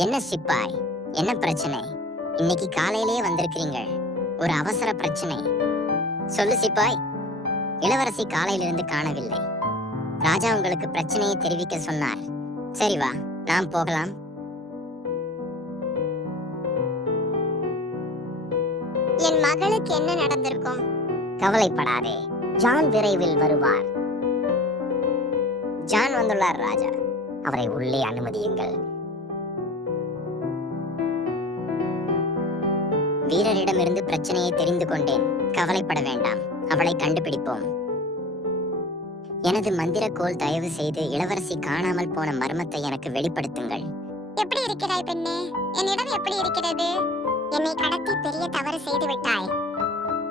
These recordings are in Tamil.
என்ன சிப்பாய், என்ன பிரச்சனை? இன்னைக்கு காலையிலேயே வந்திருக்கிறீங்க. ஒரு அவசர பிரச்சனை. சொல்லு சிப்பாய். இளவரசி காலையிலிருந்து காணவில்லை. ராஜா உங்களுக்கு பிரச்சனையை தெரிவிக்க சொன்னார். சரி வா, நாம் போகலாம். என் மகளுக்கு என்ன நடந்திருக்கும்? கவலைப்படாதே, ஜான் விரைவில் வருவார். ஜான் வந்துள்ளார் ராஜா. அவரை உள்ளே அனுமதியுங்கள். வீரரிடமிருந்து பிரச்சனையை தெரிந்து கொண்டேன். கவலைப்பட வேண்டாம், அவளை கண்டுபிடிப்போம். எனது மந்திரக்கோள், தயவு செய்து இளவரசி காணாமல் போன மர்மத்தை எனக்கு வெளிப்படுத்துங்கள். எப்படி இருக்கிறாய் பெண்ணே? என்னிடம் எப்படி இருக்கிறது? என்னை கடத்தி பெரிய தவறு செய்து விட்டாய்.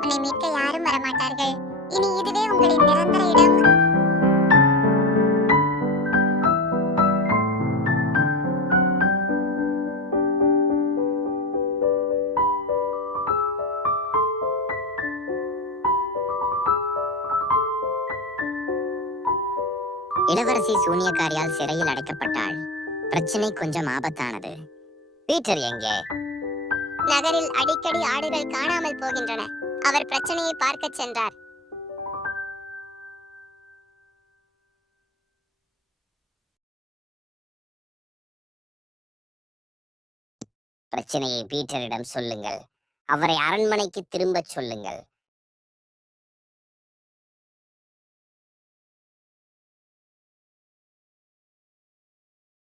உன்னை மீட்க யாரும் வரமாட்டார்கள். இனி இதுவே உங்களின் நிரந்தர இடம். இளவரசி சூனியக்காரியால் சிறையில் அடைக்கப்பட்டாள். பிரச்சனை கொஞ்சம் ஆபத்தானது. பீட்டர் எங்கே? நகரில் அடிக்கடி ஆடுகள் காணாமல் போகின்றன. அவர் பிரச்சனையை பார்க்க சென்றார். பிரச்சனையை பீட்டரிடம் சொல்லுங்கள். அவரை அரண்மனைக்கு திரும்பச் சொல்லுங்கள்.